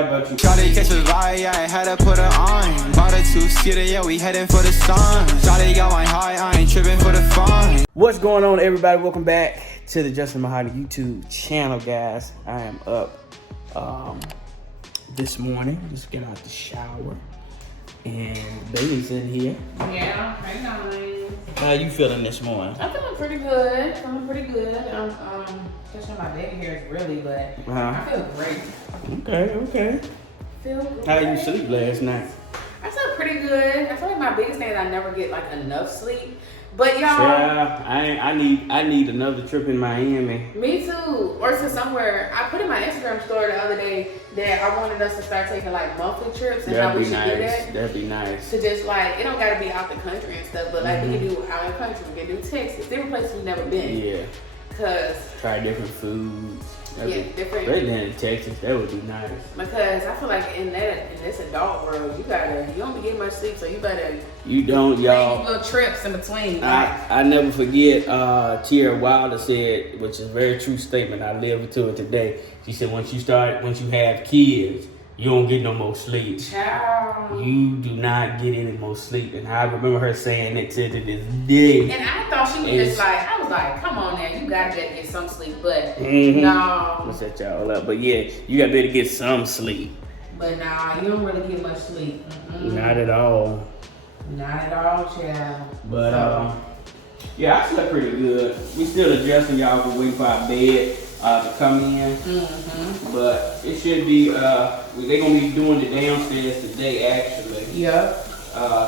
like about you. Shawty catch a vibe, yeah, I had to put her on. Bought a two-seater, yeah, we heading for the sun. Shawty got my high, I ain't tripping for the fun. What's going on, everybody? Welcome back to the MaHogany YouTube channel, guys. I am up this morning. Just getting out the shower. And baby's in here. Yeah, hey guys. How you feeling this morning? I'm feeling pretty good. I'm touching my baby hairs really, but I feel great. Okay. Feel good. How you sleep last night? I slept pretty good. I feel like my biggest thing is I never get like enough sleep. But y'all, Yeah, I need another trip in Miami. me too. Or to somewhere. I put in my Instagram story the other day that I wanted us to start taking like monthly trips and how we should do that. That'd be nice. To just like, it don't gotta be out the country and stuff, but like we can do out of the country, we can do Texas, different places we've never been. Yeah. Cause Try different foods. different. Right there in Texas, that would be nice. Because I feel like in this adult world, you don't be getting much sleep, so you better You don't, y'all. take little trips in between. I never forget Tierra Wilder said, which is a very true statement. I live to it today. She said, once you have kids, you don't get no more sleep. Child. You do not get any more sleep. And I remember her saying it to this day. And I thought she was just like, I was like, come on now, you gotta get some sleep. But no. Let's set y'all up. But yeah, you gotta be able to get some sleep. But nah, you don't really get much sleep. Not at all. Not at all, child. But yeah, I slept pretty good. We still adjusting, y'all, for waiting for our bed to come in. But it should be, they're gonna be doing the downstairs today, actually. Yep.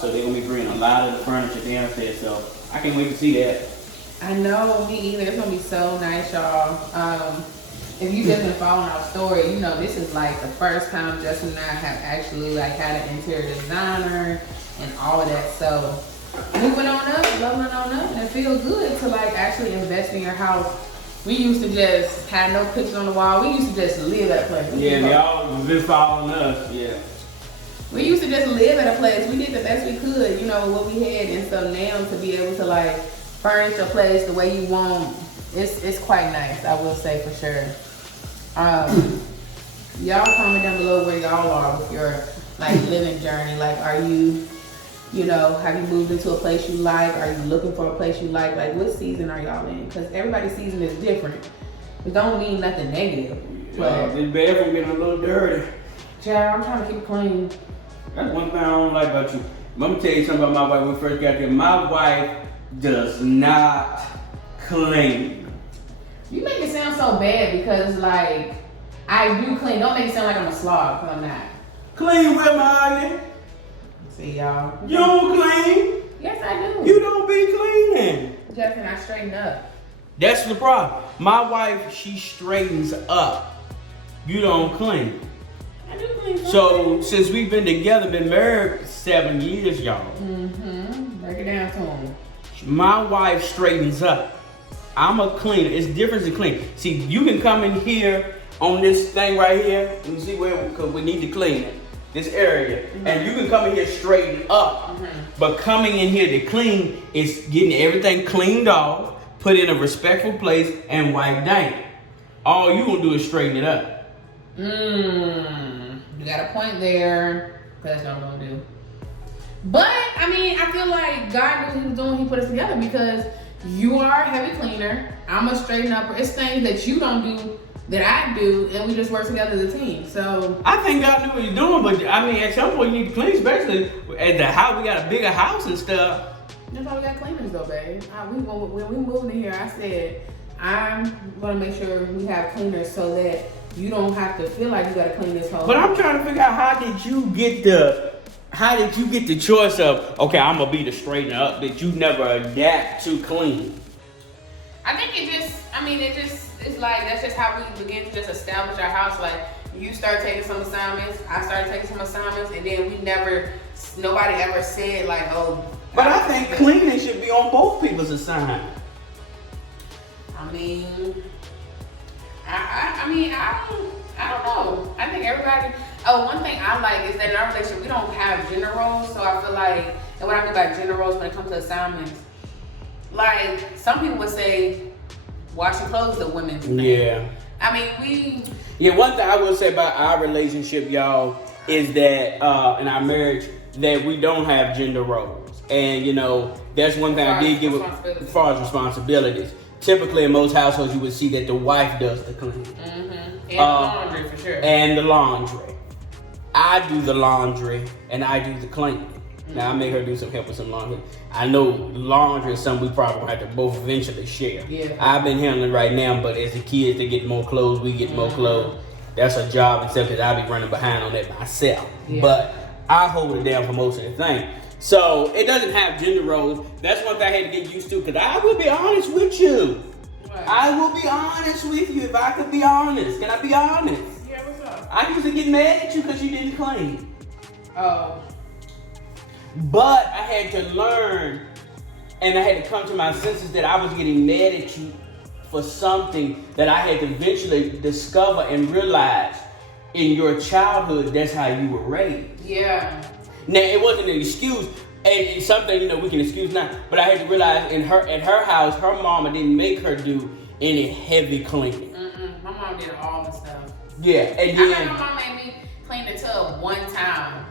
So they're gonna be bringing a lot of the furniture downstairs. So I can't wait to see that. I know, me either. It's gonna be so nice, y'all. If you just been following our story, you know this is like the first time Justin and I have actually like had an interior designer and all of that. So moving on up, leveling on up, and it feels good to like actually invest in your house. We used to just have no pictures on the wall. We used to just live at a place. Yeah, y'all been following us. Yeah. We used to just live at a place. We did the best we could, you know, what we had, and so now to be able to like furnish a place the way you want, it's quite nice. I will say for sure. Y'all comment down below where y'all are with your like living journey. Like, are you know, have you moved into a place you like? Are you looking for a place you like? Like, what season are y'all in? Because everybody's season is different. It don't mean nothing negative. But this bathroom getting a little dirty. child, I'm trying to keep it clean. That's one thing I don't like about you. Let me tell you something about my wife when we first got there. My wife does not clean. You make it sound so bad because like I do clean. Don't make it sound like I'm a slob because I'm not. Clean with Mahogany. See y'all. You don't clean. Yes, I do. You don't be cleaning. Justin, I straighten up. That's the problem. My wife, she straightens up. You don't clean. I do clean. So since we've been together, been married 7 years, y'all. Break it down to him. My wife straightens up. I'm a cleaner. It's different than clean. See, you can come in here on this thing right here. You see where, because we need to clean it. This area. And you can come in here straighten up. But coming in here to clean is getting everything cleaned off, put in a respectful place, and wipe down. All you gonna do is straighten it up. You got a point there. That's what I'm gonna do. But I mean, I feel like God knew what he was doing. He put us together because you are a heavy cleaner. I'm a straighten upper. It's things that you don't do that I do, and we just work together as a team. So I think God knew what he's doing, but I mean, at some point you need to clean, especially at the house. We got a bigger house and stuff. That's why we got cleaners though, babe. When we moved in here, I said I'm gonna make sure we have cleaners so that you don't have to feel like you gotta clean this whole. But I'm trying to figure out how did you get the choice of, okay, I'm gonna be the straightener up, that you never adapt to clean? I think it's like that's just how we begin to just establish our house. Like you start taking some assignments, I started taking some assignments, and then nobody ever said like, oh. But I think cleaning should be on both people's assignment. I mean, I don't know. I think everybody. Oh, one thing I like is that in our relationship we don't have gender roles. So I feel like, and what I mean by gender roles when it comes to assignments, like some people would say washing clothes is a women's thing. Yeah. I mean, we. Yeah, one thing I will say about our relationship, y'all, is that in our marriage, that we don't have gender roles. And, you know, that's one thing I did give as far as responsibilities. Typically, in most households, you would see that the wife does the cleaning. And the laundry, for sure. And the laundry. I do the laundry, and I do the cleaning. Now, I make her do some help with some laundry. I know laundry is something we probably have to both eventually share. Yeah. I've been handling right now, but as the kids, they get more clothes, we get more clothes. That's a job itself, because I be running behind on that myself. Yeah. But I hold it down for most of the thing. So it doesn't have gender roles. That's one thing I had to get used to, because I will be honest with you. Right. I will be honest with you if I could be honest. Can I be honest? Yeah, what's up? I used to get mad at you because you didn't clean. Oh. But I had to learn, and I had to come to my senses that I was getting mad at you for something that I had to eventually discover and realize in your childhood, that's how you were raised. Yeah. Now, it wasn't an excuse, and it's something, you know, we can excuse now, but I had to realize at her house, her mama didn't make her do any heavy cleaning. My mom did all the stuff. Yeah, and then... I remember my mom made me clean the tub one time.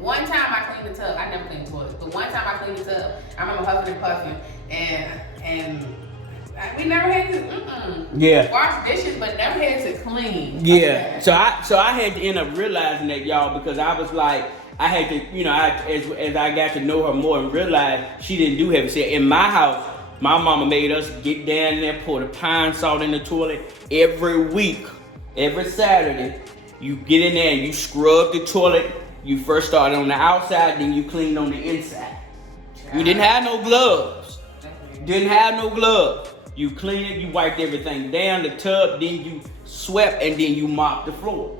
One time I cleaned the tub. I never cleaned the toilet, but one time I cleaned the tub. I remember huffing and puffing, and we never had to wash dishes, but never had to clean. Yeah. So I had to end up realizing that, y'all, because I was like, I had to, you know, as I got to know her more and realized she didn't do heavy stuff. In my house, my mama made us get down there, pour the pine salt in the toilet every week, every Saturday. You get in there and you scrub the toilet. You first started on the outside, then you cleaned on the inside. You didn't have no gloves. You cleaned it, you wiped everything down, the tub, then you swept, and then you mopped the floor.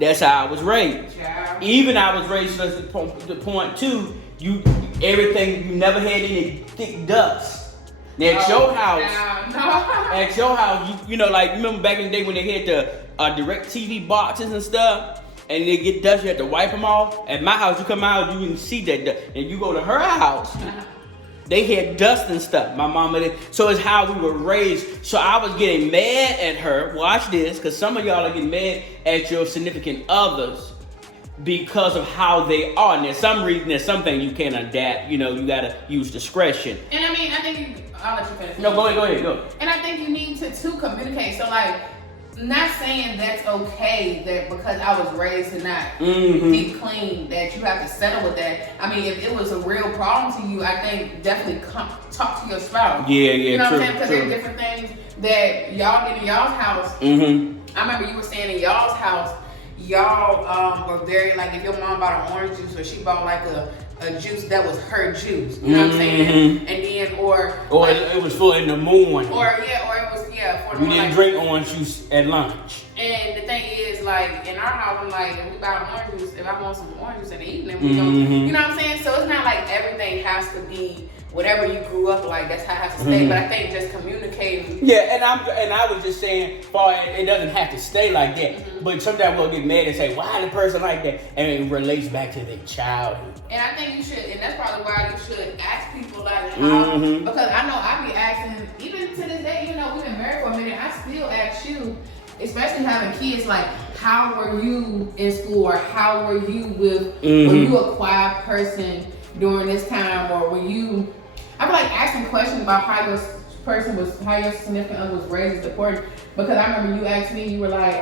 That's how I was raised. Even I was raised to the point too, you never had any thick dust. Now at your house, you know, like, remember back in the day when they had the direct TV boxes and stuff? And they get dust, you have to wipe them off. At my house, you come out, you can see that dust. And you go to her house, they had dust and stuff. My mama did. So it's how we were raised. So I was getting mad at her. Watch this, because some of y'all are getting mad at your significant others because of how they are. And there's some reason, there's something you can't adapt. You know, you gotta use discretion. And I mean, I think I'll let you finish. No, go ahead. And I think you need to communicate. So like, not saying that's okay that because I was raised to not keep clean that you have to settle with that. I mean, if it was a real problem to you, I think definitely talk to your spouse. Yeah, you know true, what I'm saying? Because there's different things that y'all did in y'all's house. I remember you were saying in y'all's house, y'all were very, like, if your mom bought an orange juice or she bought like a juice that was her juice, you know what I'm saying? And then, or like, it was for in the morning. Or it was for the morning. You didn't drink orange juice at lunch. And the thing is, like, in our house, I'm like, if we buy orange juice, if I want some orange juice in the evening, we don't, you know what I'm saying? So it's not like everything has to be whatever you grew up like, that's how it has to stay. But I think just communicating. Yeah, and I was just saying, it doesn't have to stay like that. But sometimes we'll get mad and say, why the person like that? And it relates back to their childhood. And I think you should, and that's probably why you should ask people like how, because I know I be asking, even to this day, you know, we've been married for a minute, I still ask you, especially having kids, like, how were you in school, or how were you with, were you a quiet person during this time, or were you, I feel like asking questions about how your significant other was raised is important, because I remember you asked me, you were like,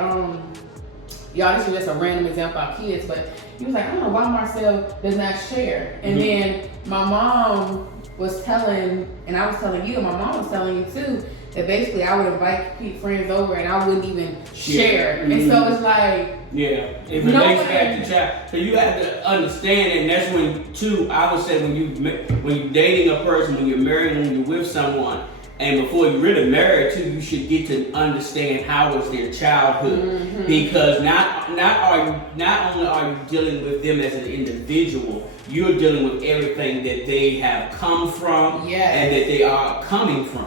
y'all, this is just a random example of kids, but he was like, I don't know why Marcel does not share. And then my mom was telling, and I was telling you, and my mom was telling you too, that basically I would invite friends over and I wouldn't even share. And so it's like, it relates back to child. So you have to understand it, and that's when too, I would say when you're dating a person, when you're married, when you're with someone, and before you're really married too, you should get to understand how was their childhood, because not only are you dealing with them as an individual, you're dealing with everything that they have come from and that they are coming from.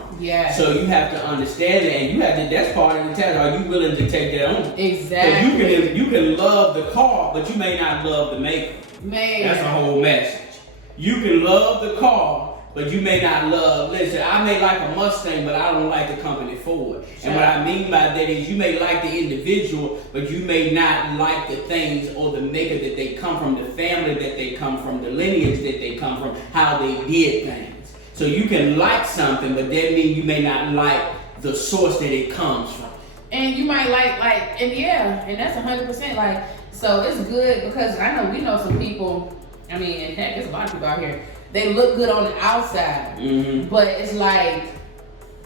So you have to understand that, and you have to. That's part of the test. Are you willing to take that on? Exactly. You can love the car, but you may not love the maker. That's a whole message. You can love the car. but you may not love. Listen, I may like a Mustang, but I don't like the company Ford. And what I mean by that is you may like the individual, but you may not like the things or the maker that they come from, the family that they come from, the lineage that they come from, how they did things. So you can like something, but that means you may not like the source that it comes from. And you might and that's 100%. Like, so it's good because we know some people. I mean, and heck, there's a lot of people out here. They look good on the outside, but it's like,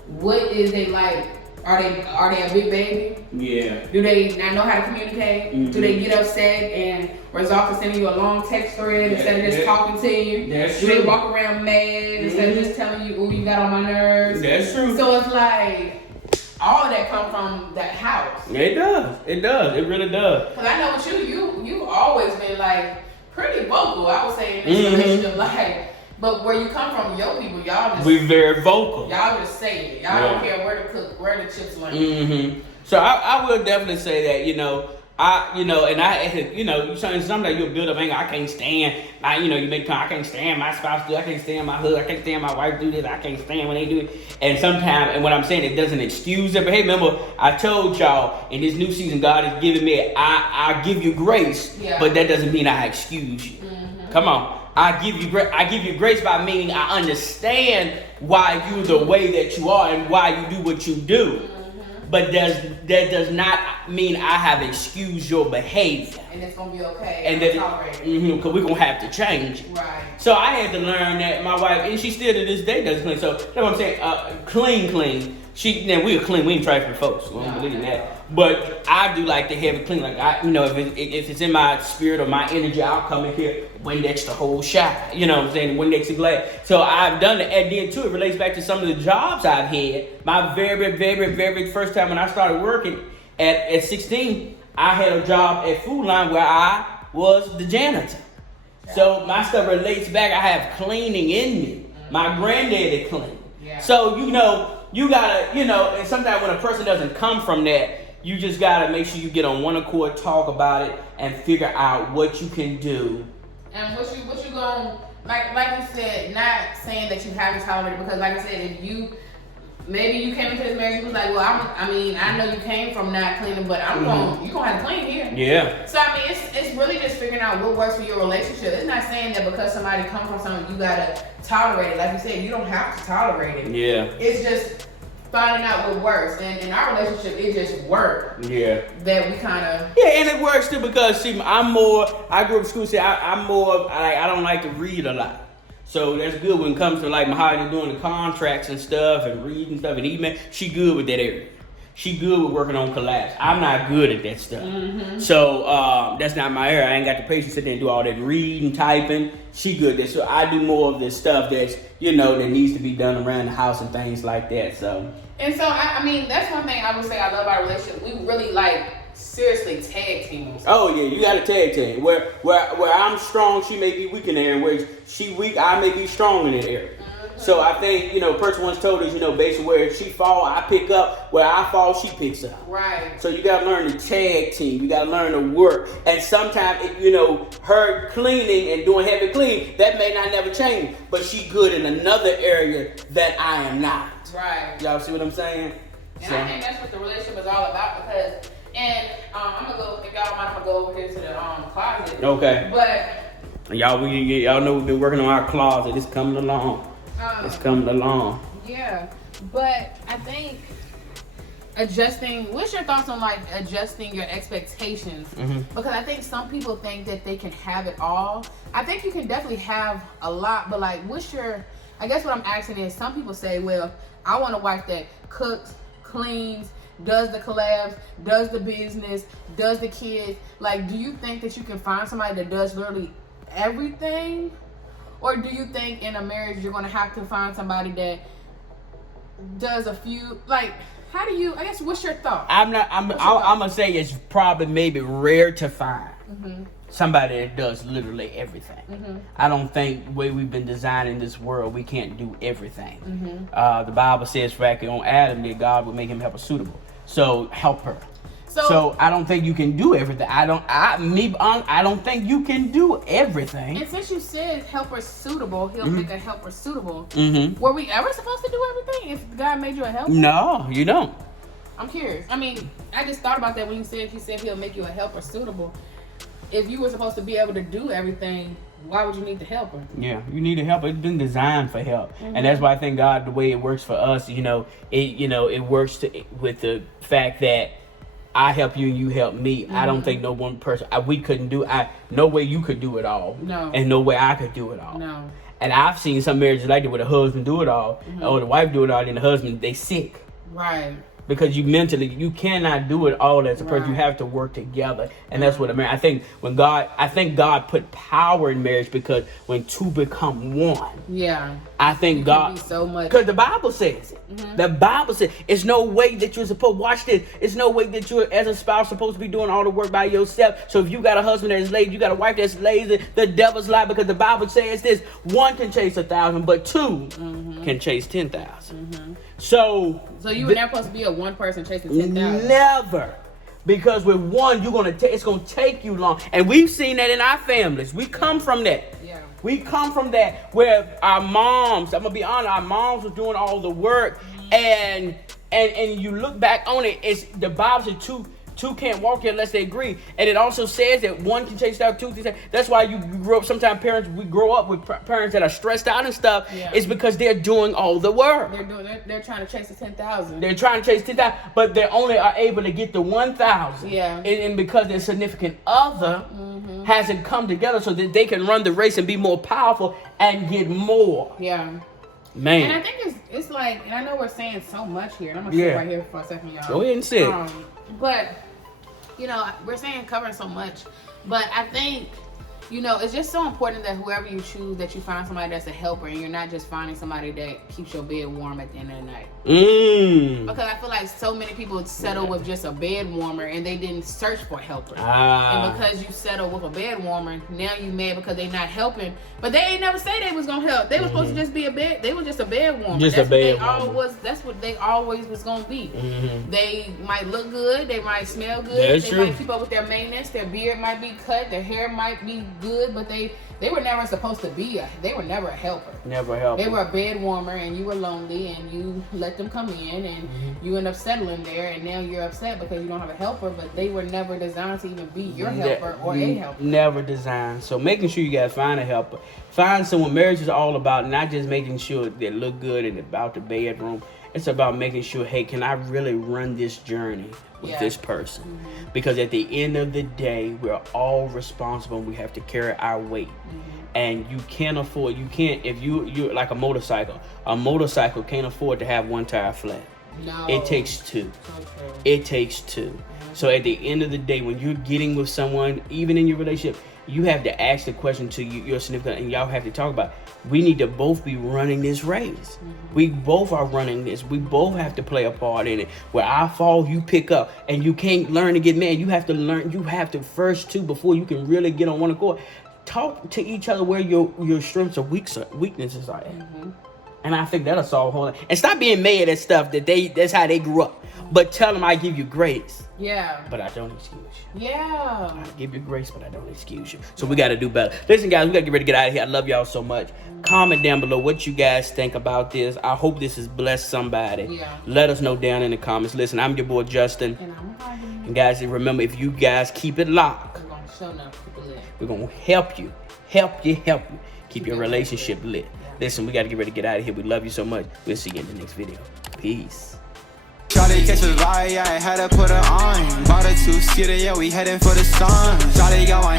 what is they like? Are they a big baby? Yeah. Do they not know how to communicate? Do they get upset and resort to sending you a long text thread instead of just talking to you? That's Do true. they walk around mad instead of just telling you, "Ooh, you got on my nerves"? That's true. So it's like all of that come from that house. It does. It really does. Cause I know with you've always been like pretty vocal. I would say in this relationship, like. But where you come from, your people, y'all just... We very vocal. Y'all just say it. Y'all don't care where to cook, where the chips land. So I will definitely say that, sometimes you'll build up anger. I can't stand, you make time, I can't stand my spouse do, I can't stand my husband, I can't stand my wife do this, I can't stand when they do it. And sometimes, and what I'm saying, it doesn't excuse it. But hey, remember, I told y'all, in this new season, God has given me, I give you grace, but that doesn't mean I excuse you. Come on. I give you grace by meaning I understand why you're the way that you are and why you do what you do. But that does not mean I have excused your behavior. And it's gonna be okay. And because we're gonna have to change. Right. So I had to learn that my wife, and she still to this day does clean. So that's what I'm saying. Clean. We are clean. We ain't trifling folks. We don't believe in that. But I do like to have it clean. Like if it's in my spirit or my energy, I'll come in here, Windex the whole shop. You know what I'm saying? Windex the glass. So I've done it. And then too, it relates back to some of the jobs I've had. My very, very, very first time when I started working at 16, I had a job at Food Line where I was the janitor. So my stuff relates back. I have cleaning in me. My granddaddy cleaned. Yeah. So you gotta, and sometimes when a person doesn't come from that, you just gotta make sure you get on one accord, talk about it, and figure out what you can do. And what you gonna, like you said, not saying that you haven't tolerated, because like I said, if you came into this marriage, you was like, well, I know you came from not cleaning, but you're gonna have to clean here. Yeah. So it's really just figuring out what works for your relationship. It's not saying that because somebody comes from something, you gotta tolerate it. Like you said, you don't have to tolerate it. Yeah. It's just finding out what works, and in our relationship, it just worked. Yeah. That we kind of. Yeah, and it works too because see, I grew up in school. I don't like to read a lot. So that's good when it comes to like MaHogany doing the contracts and stuff and reading stuff and email. She good with that area. She good with working on collabs. I'm not good at that stuff. So that's not my area. I ain't got the patience to sit there and do all that reading, typing. She good at that. So I do more of this stuff that's, that needs to be done around the house and things like that. So. And so, that's one thing I would say I love our relationship. We really seriously tag teams. Oh yeah, you got to tag team. Where I'm strong, she may be weak in there, and where she weak, I may be strong in that area. So I think, person once told us, based on where she fall, I pick up. Where I fall, she picks up. Right. So you got to learn to tag team. You got to learn to work. And sometimes, her cleaning and doing heavy clean, that may not never change. But she good in another area that I am not. Right. Y'all see what I'm saying? And I think that's what the relationship is all about because, I'm going to go, if y'all mind, I'm going to go over here to the closet. Okay. But. Y'all know we've been working on our closet. It's coming along. It's coming along. Yeah, but I think what's your thoughts on adjusting your expectations? Because I think some people think that they can have it all. I think you can definitely have a lot, but I guess what I'm asking is, some people say, well, I want a wife that cooks, cleans, does the collabs, does the business, does the kids. Do you think that you can find somebody that does literally everything? Or do you think in a marriage you're going to have to find somebody that does a few, how do you, I guess, what's your thought? I'm going to say it's probably maybe rare to find somebody that does literally everything. I don't think the way we've been designing this world, we can't do everything. The Bible says back on Adam that God would make him helper suitable. So help her. So I don't think you can do everything. I don't think you can do everything. And since you said helper suitable, he'll make a helper suitable. Were we ever supposed to do everything if God made you a helper? No, you don't. I'm curious. I mean, I just thought about that when he said he'll make you a helper suitable. If you were supposed to be able to do everything, why would you need the helper? Yeah, you need a helper. It's been designed for help, and that's why I think God, the way it works for us, it works with the fact that I help you and you help me. I don't think no one person we couldn't do. No way you could do it all. No. And no way I could do it all. No. And I've seen some marriages like that where the husband do it all, or the wife do it all, and the husband they sick. Right. Because you cannot do it all as a person. You have to work together, and that's what I think God put power in marriage, because when two become one. Yeah. I think God, so much. because the Bible says it. The Bible says it's no way that you're supposed. Watch this. It's no way that you're as a spouse supposed to be doing all the work by yourself. So if you got a husband that is lazy, you got a wife that's lazy, the devil's lie, because the Bible says this: one can chase 1,000, but two can chase 10,000. So you were never supposed to be a one person chasing 10,000. Never. Because with one, it's gonna take you long. And we've seen that in our families. We come from that. Yeah. We come from that where our moms, I'm gonna be honest, our moms was doing all the work, and you look back on it, it's the Bible says two can't walk here unless they agree. And it also says that one can chase out two. That's why you grow up. Sometimes we grow up with parents that are stressed out and stuff. Yeah. It's because they're doing all the work. They're trying to chase the 10,000. They're trying to chase 10,000, but they only are able to get the 1,000. Yeah. And because their significant other hasn't come together so that they can run the race and be more powerful and get more. Yeah. Man. And I think it's like, and I know we're saying so much here, and I'm gonna sit right here for a second, y'all. Go ahead and sit. But we're saying covering so much, but I think it's just so important that whoever you choose, that you find somebody that's a helper, and you're not just finding somebody that keeps your bed warm at the end of the night. Because I feel like so many people settle with just a bed warmer, and they didn't search for a helper. And because you settle with a bed warmer, now you mad because they not helping. But they ain't never say they was gonna help. They was supposed to just be a bed. They was just a bed warmer. That's what they always was gonna be. They might look good. They might smell good. They might keep up with their maintenance. Their beard might be cut. Their hair might be good, but they were never supposed to be they were never a helper. Never a helper. They were a bed warmer, and you were lonely, and you let them come in, and you end up settling there, and now you're upset because you don't have a helper, but they were never designed to even be your helper or a helper. Never designed. So making sure you gotta find a helper. Find someone. Marriage is all about not just making sure they look good and about the bedroom. It's about making sure, hey, can I really run this journey with this person? Because at the end of the day, we're all responsible, and we have to carry our weight. And you can't afford, if you're like a motorcycle can't afford to have one tire flat. No. It takes two. Okay. It takes two. So at the end of the day, when you're getting with someone, even in your relationship, you have to ask the question to your significant, and y'all have to talk about, we need to both be running this race. We both are running this. We both have to play a part in it. Where I fall, you pick up, and you can't learn to get mad. You have to learn. You have to first two before you can really get on one accord. Talk to each other where your strengths or weaknesses are at. And I think that'll solve a whole lot. And stop being mad at stuff that's how they grew up. But tell them I give you grace. Yeah. But I don't excuse you. Yeah. I give you grace, but I don't excuse you. So we got to do better. Listen, guys, we got to get ready to get out of here. I love y'all so much. Comment down below what you guys think about this. I hope this has blessed somebody. Yeah. Let us know down in the comments. Listen, I'm your boy, Justin. And I'm MaHogany. And guys, remember, if you guys keep it locked, We're going to show enough people lit. we're going to help you. Keep your relationship lit. Listen, we got to get ready to get out of here. We love you so much. We'll see you in the next video. Peace. Shawty catch a vibe, yeah, I had to put her on. Bought her 2-seater, yeah, we heading for the sun. Shawty got one